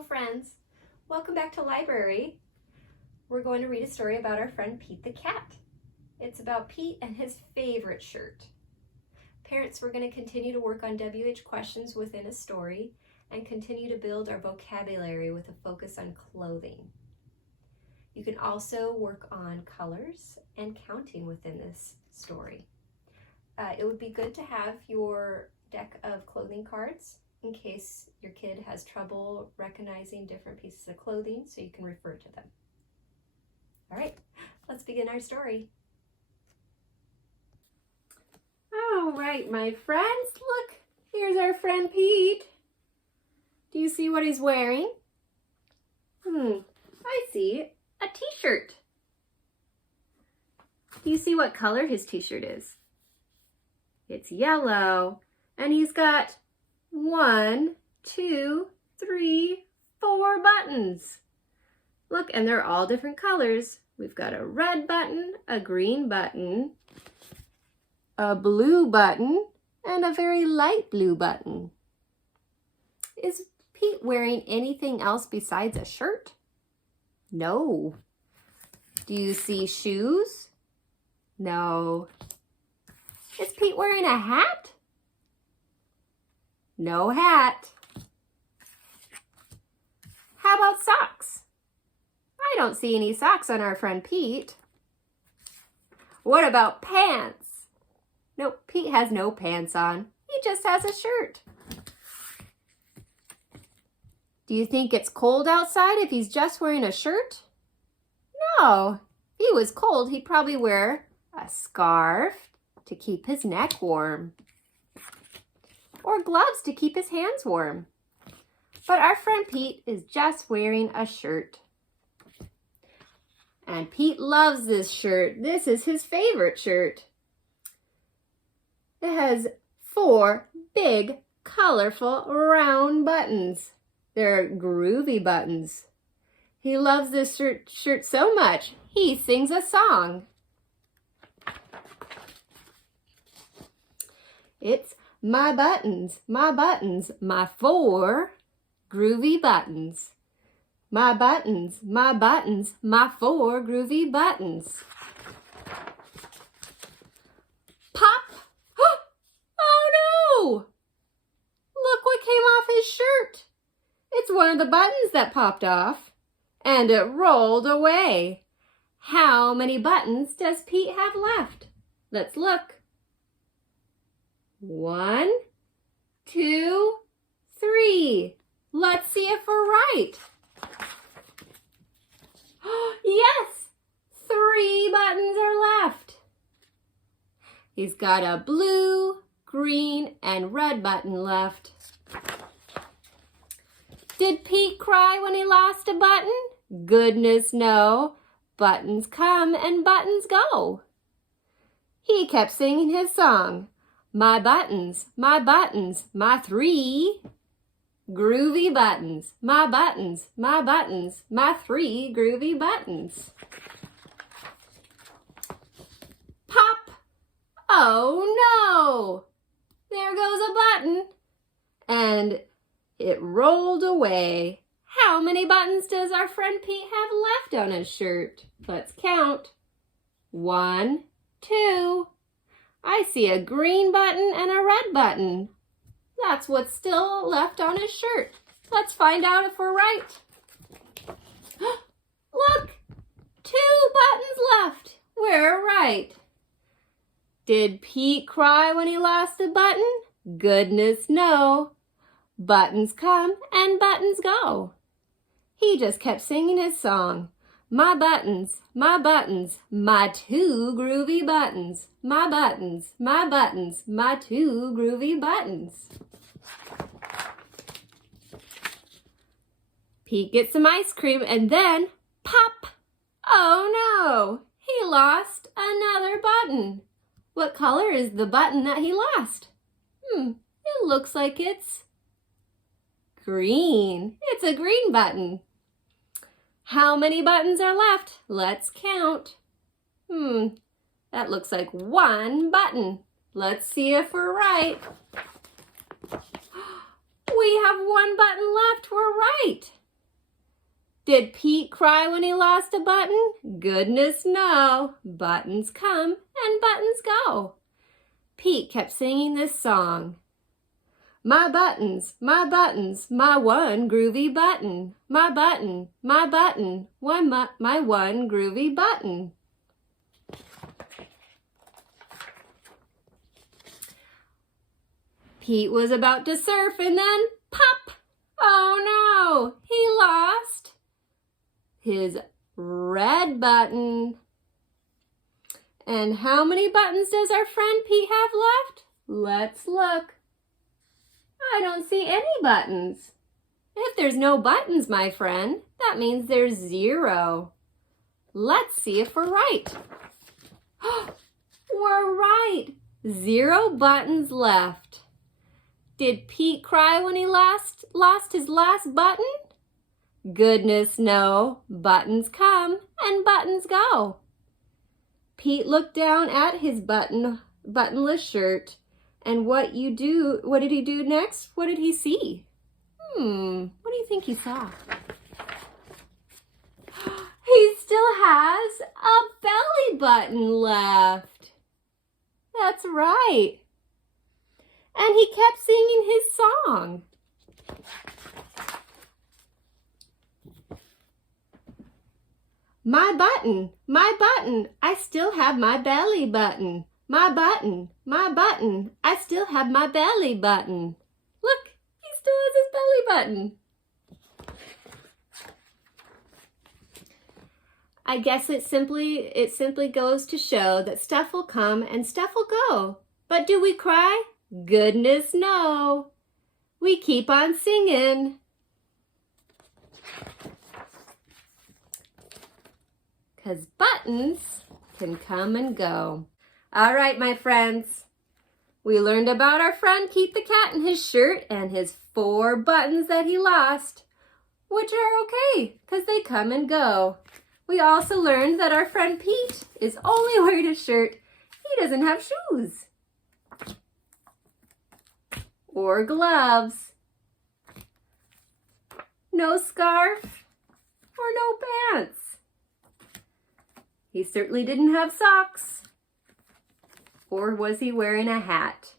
Hello friends, welcome back to library. We're going to read a story about our friend Pete the cat. It's about Pete and his favorite shirt. Parents, we're going to continue to work on WH questions within a story and continue to build our vocabulary with a focus on clothing. You can also work on colors and counting within this story. It would be good to have your deck of clothing cards in case your kid has trouble recognizing different pieces of clothing, so you can refer to them. All right, let's begin our story. All right, my friends, look, here's our friend Pete. Do you see what he's wearing? I see a t-shirt. Do you see what color his t-shirt is? It's yellow, and he's got 1, 2, 3, 4 buttons. Look, and they're all different colors. We've got a red button, a green button, a blue button, and a very light blue button. Is Pete wearing anything else besides a shirt? No. Do you see shoes? No. Is Pete wearing a hat? No hat. How about socks? I don't see any socks on our friend Pete. What about pants? Nope, Pete has no pants on. He just has a shirt. Do you think it's cold outside if he's just wearing a shirt? No. If he was cold, he'd probably wear a scarf to keep his neck warm, or gloves to keep his hands warm. But our friend Pete is just wearing a shirt. And Pete loves this shirt. This is his favorite shirt. It has 4 big, colorful, round buttons. They're groovy buttons. He loves this shirt so much, he sings a song. It's my buttons, my 4 groovy buttons. My buttons, my 4 groovy buttons. Pop! Oh no! Look what came off his shirt. It's one of the buttons that popped off, and it rolled away. How many buttons does Pete have left? Let's look. 1, 2, 3. Let's see if we're right. Yes, 3 buttons are left. He's got a blue, green, and red button left. Did Pete cry when he lost a button? Goodness no. Buttons come and buttons go. He kept singing his song. My buttons, my 3 groovy buttons. My buttons, my 3 groovy buttons. Pop! Oh no! There goes a button. And it rolled away. How many buttons does our friend Pete have left on his shirt? Let's count. 1, 2. I see a green button and a red button. That's what's still left on his shirt. Let's find out if we're right. Look, 2 buttons left. We're right. Did Pete cry when he lost a button? Goodness no. Buttons come and buttons go. He just kept singing his song. My buttons, my 2 groovy buttons. My buttons, my 2 groovy buttons. Pete gets some ice cream and then pop! Oh no! He lost another button. What color is the button that he lost? It looks like it's green. It's a green button. How many buttons are left? Let's count. That looks like 1 button. Let's see if we're right. We have 1 button left. We're right. Did Pete cry when he lost a button? Goodness no. Buttons come and buttons go. Pete kept singing this song. My buttons, my one groovy button. My button, my one groovy button. Pete was about to surf and then pop! Oh no, he lost his red button. And how many buttons does our friend Pete have left? Let's look. I don't see any buttons. If there's no buttons, my friend, that means there's 0. Let's see if we're right. We're right. 0 buttons left. Did Pete cry when he lost his last button? Goodness no. Buttons come and buttons go. Pete looked down at his buttonless shirt, and what did he do next? What did he see? What do you think he saw? He still has a belly button left. That's right. And he kept singing his song. My button, I still have my belly button. My button, I still have my belly button. Look, he still has his belly button. I guess it simply goes to show that stuff will come and stuff will go. But do we cry? Goodness no. We keep on singing. 'Cause buttons can come and go. All right, my friends. We learned about our friend Pete the Cat and his shirt and his 4 buttons that he lost, which are okay because they come and go. We also learned that our friend Pete is only wearing a shirt. He doesn't have shoes or gloves, no scarf, or no pants. He certainly didn't have socks. Or was he wearing a hat?